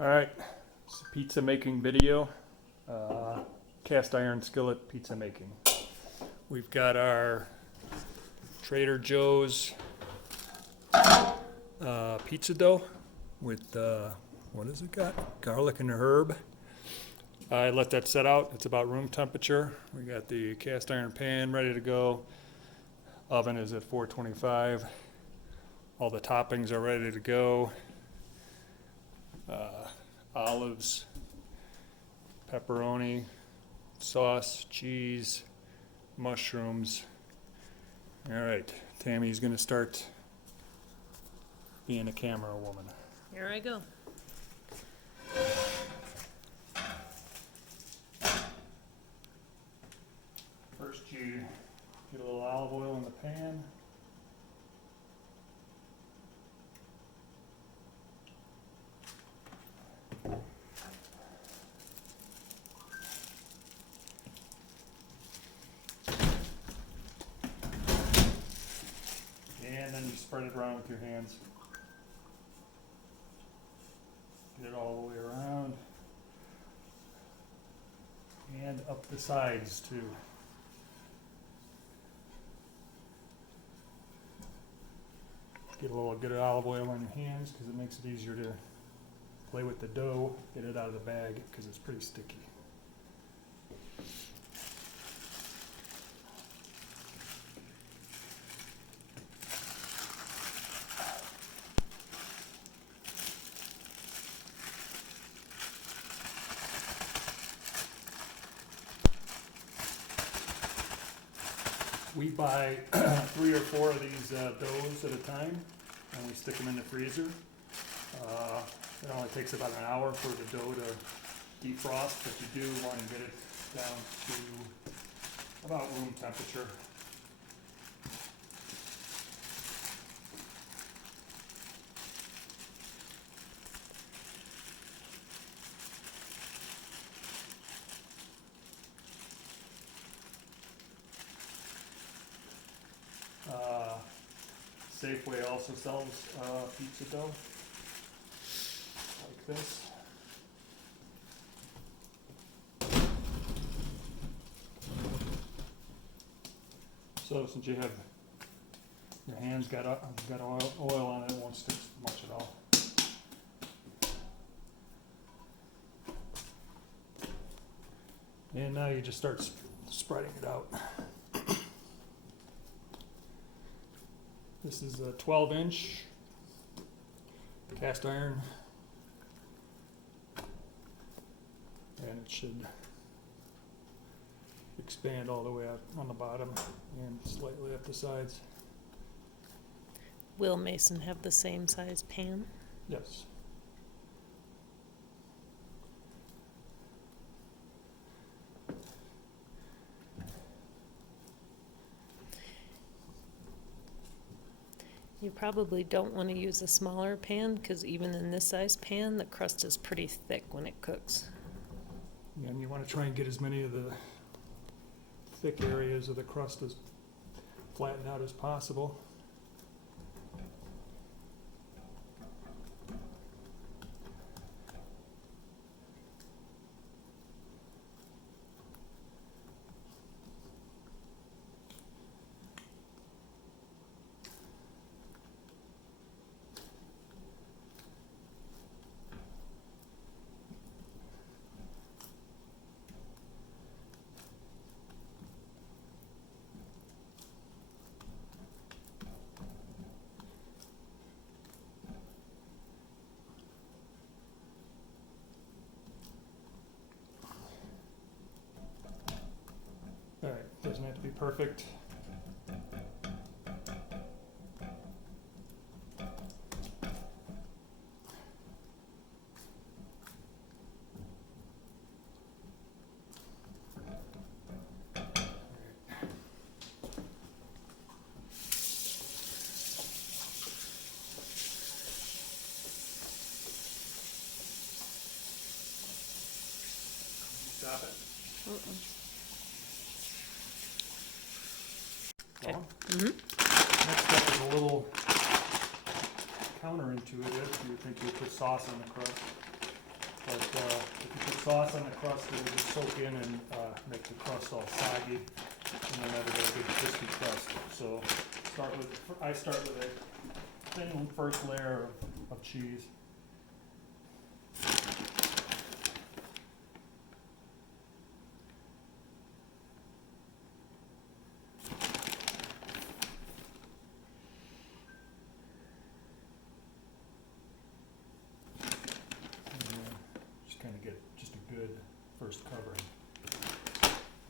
Alright, it's a pizza making video. Cast iron skillet pizza making. We've got our Trader Joe's pizza dough with, what has it got? Garlic and herb. I let that set out. It's about room temperature. We got the cast iron pan ready to go. Oven is at 425. All the toppings are ready to go. Olives, pepperoni, sauce, cheese, mushrooms. All right, Tammy's gonna start being a camera woman. Here I go. First you get a little olive oil in the pan. And then you spread it around with your hands. Get it all the way around. And up the sides too. Get a little good olive oil on your hands because it makes it easier to play with the dough. Get it out of the bag because it's pretty sticky. We buy 3 or 4 of these doughs at a time, and we stick them in the freezer. It only takes about an hour for the dough to defrost, but you do want to get it down to about room temperature. Safeway also sells pizza dough like this. So since you have your hands got oil on it, it won't stick much at all. And now you just start spreading it out. This is a 12-inch cast iron, and it should expand all the way up on the bottom and slightly up the sides. Will Mason have the same size pan? Yes. You probably don't want to use a smaller pan because even in this size pan, the crust is pretty thick when it cooks. Yeah, and you want to try and get as many of the thick areas of the crust as flattened out as possible. Alright, doesn't have to be perfect. Stop it. Okay. Next step is a little counterintuitive. You would think you would put sauce on the crust. But if you put sauce on the crust, it'll just soak in and make the crust all soggy, and you'll never get a good crispy crust. So I start with a thin first layer of cheese. Just kind of get just a good first covering.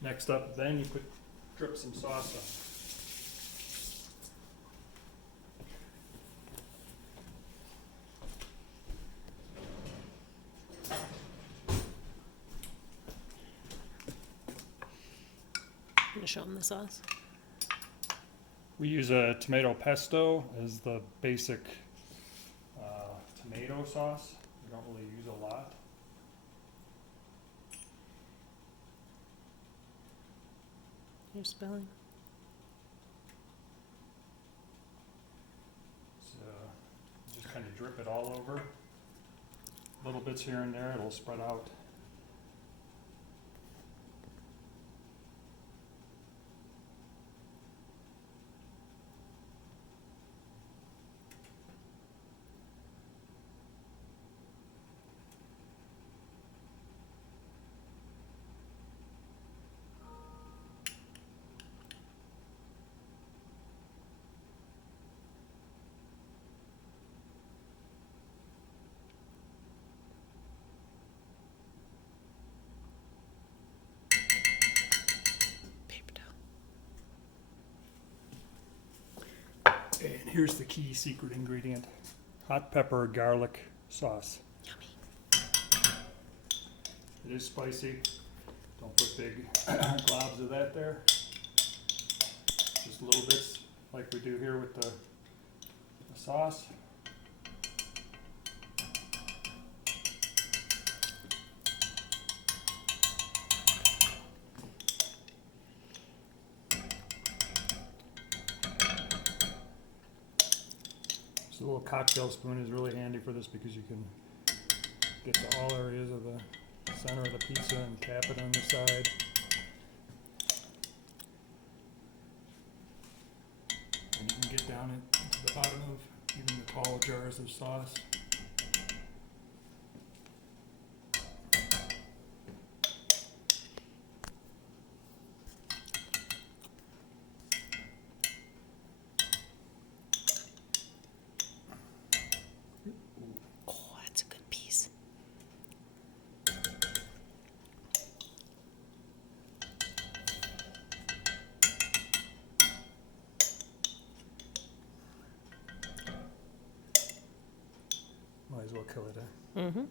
Next up, then you drip some sauce on. I'm gonna show them the sauce. We use a tomato pesto as the basic tomato sauce. We don't really use a lot. Your spelling. So just kind of drip it all over. Little bits here and there, it'll spread out. Paper towel. And here's the key secret ingredient: hot pepper garlic sauce. Yummy. It is spicy. Don't put big globs of that there. Just little bits like we do here with the sauce. So a little cocktail spoon is really handy for this because you can get to all areas of the center of the pizza and tap it on the side. And you can get down into the bottom of even the tall jars of sauce. Oh, that's a good piece. Might as well kill it, eh? Mm-hmm.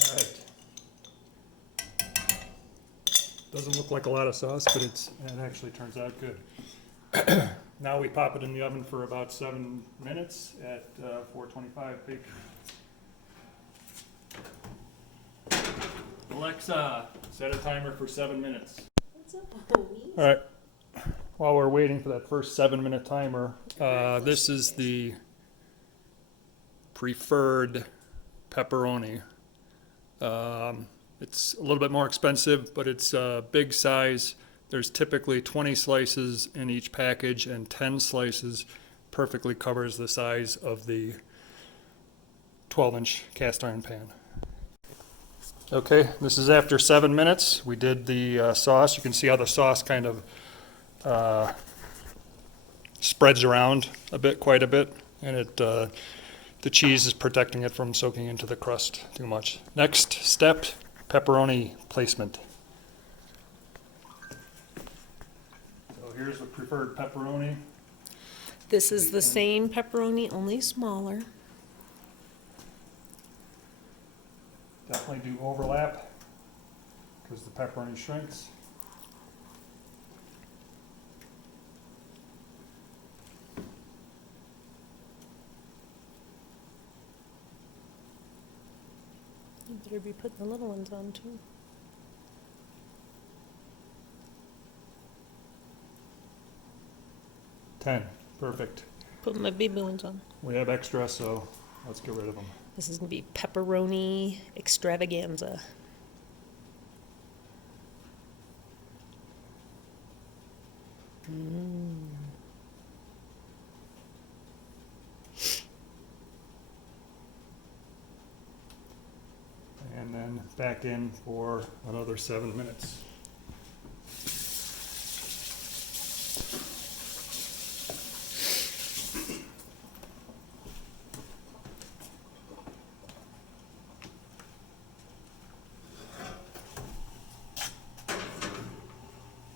All right. Doesn't look like a lot of sauce, but it actually turns out good. Now we pop it in the oven for about 7 minutes at 425 bake. Alexa, set a timer for 7 minutes. What's up, Louise? All right. While we're waiting for that first 7-minute timer, this is the preferred pepperoni. It's a little bit more expensive, but it's a big size. There's typically 20 slices in each package, and 10 slices perfectly covers the size of the 12-inch cast iron pan. Okay, this is after 7 minutes. We did the sauce. You can see how the sauce kind of spreads around quite a bit, and the cheese is protecting it from soaking into the crust too much. Next step, pepperoni placement. So here's the preferred pepperoni. This is the same pepperoni, only smaller. Definitely do overlap because the pepperoni shrinks. You better be putting the little ones on too. Ten, perfect. Put my baby ones on. We have extra, so let's get rid of them. This is gonna be pepperoni extravaganza. And then back in for another 7 minutes.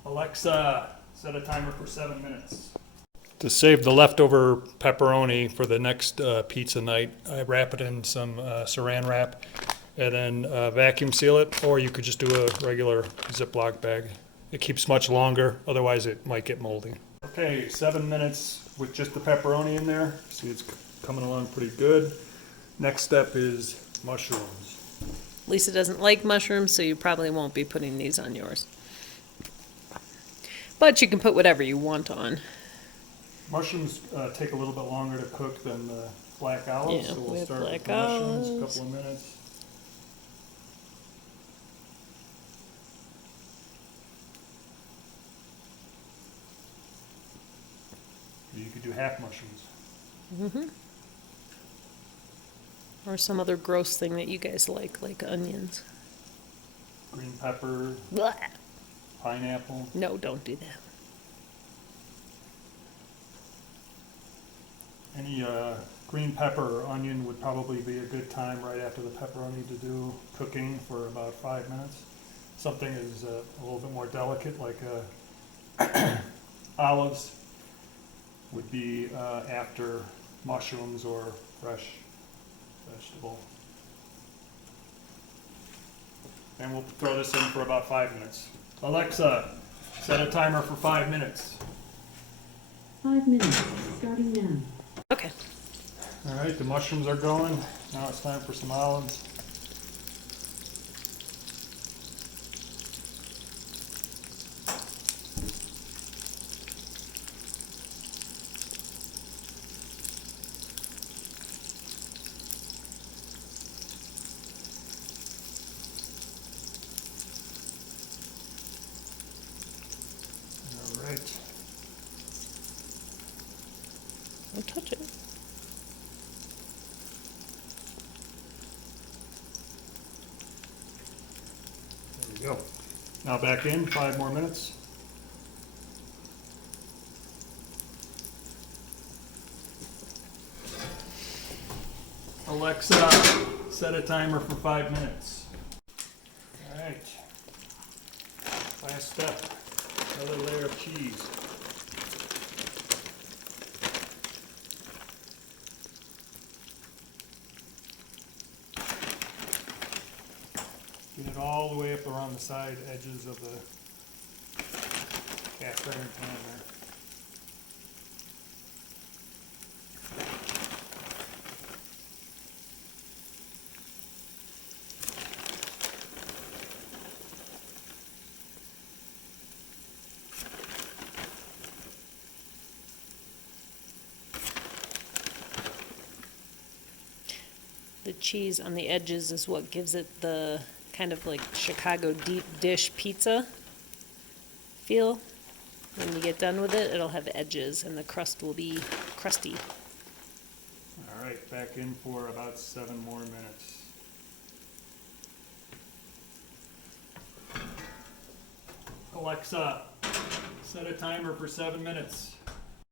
Alexa, set a timer for 7 minutes. To save the leftover pepperoni for the next pizza night, I wrap it in some saran wrap and then vacuum seal it, or you could just do a regular Ziploc bag. It keeps much longer, otherwise it might get moldy. Okay, 7 minutes with just the pepperoni in there. See, it's coming along pretty good. Next step is mushrooms. Lisa doesn't like mushrooms, so you probably won't be putting these on yours. But you can put whatever you want on. Mushrooms take a little bit longer to cook than the black olives, Yeah, so we'll with start with black the mushrooms, a olives. couple of minutes. You could do half mushrooms. Or some other gross thing that you guys like onions. Green pepper, Blah. pineapple. No, don't do that. Any green pepper or onion would probably be a good time right after the pepperoni to do cooking for about 5 minutes. Something is a little bit more delicate, like olives, would be after mushrooms or fresh vegetable. And we'll throw this in for about 5 minutes. Alexa, set a timer for 5 minutes. 5 minutes, starting now. Okay. All right, the mushrooms are going. Now it's time for some olives. All right. Don't touch it. There we go. Now back in, 5 more minutes. Alexa, set a timer for 5 minutes. All right. Last step, another layer of cheese. Get it all the way up around the side edges of the cast iron pan there. The cheese on the edges is what gives it the kind of like Chicago deep dish pizza feel. When you get done with it, it'll have edges and the crust will be crusty. All right, back in for about 7 more minutes. Alexa, set a timer for 7 minutes.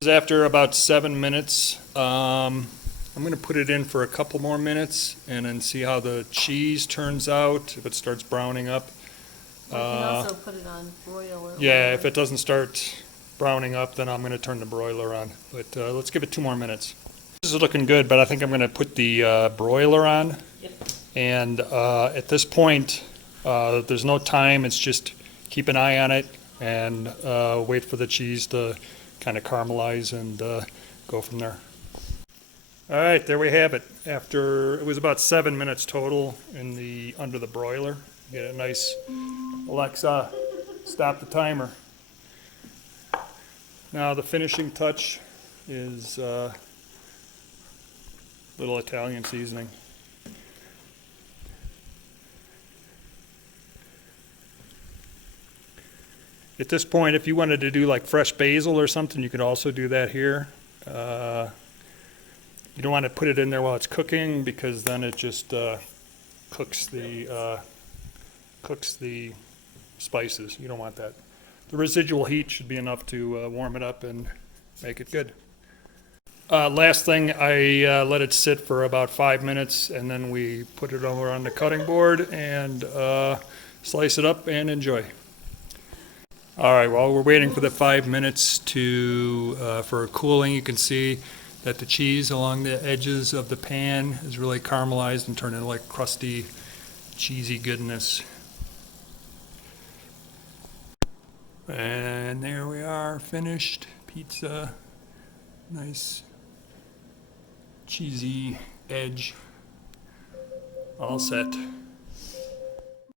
After about 7 minutes, I'm going to put it in for a couple more minutes and then see how the cheese turns out, if it starts browning up. You can also put it on broiler. Yeah, if it doesn't start browning up, then I'm going to turn the broiler on. But let's give it 2 more minutes. This is looking good, but I think I'm going to put the broiler on. Yep. And at this point, there's no time. It's just keep an eye on it and wait for the cheese to kind of caramelize and go from there. All right, there we have it. After, it was about 7 minutes total under the broiler. Get a nice, Alexa, stop the timer. Now the finishing touch is little Italian seasoning. At this point, if you wanted to do like fresh basil or something, you could also do that here. You don't want to put it in there while it's cooking because then it just cooks the spices. You don't want that. The residual heat should be enough to warm it up and make it good. Last thing, I let it sit for about 5 minutes, and then we put it over on the cutting board and slice it up and enjoy. All right, while we're waiting for the 5 minutes for cooling, you can see that the cheese along the edges of the pan is really caramelized and turned into like crusty, cheesy goodness. And there we are, finished pizza. Nice cheesy edge, all set.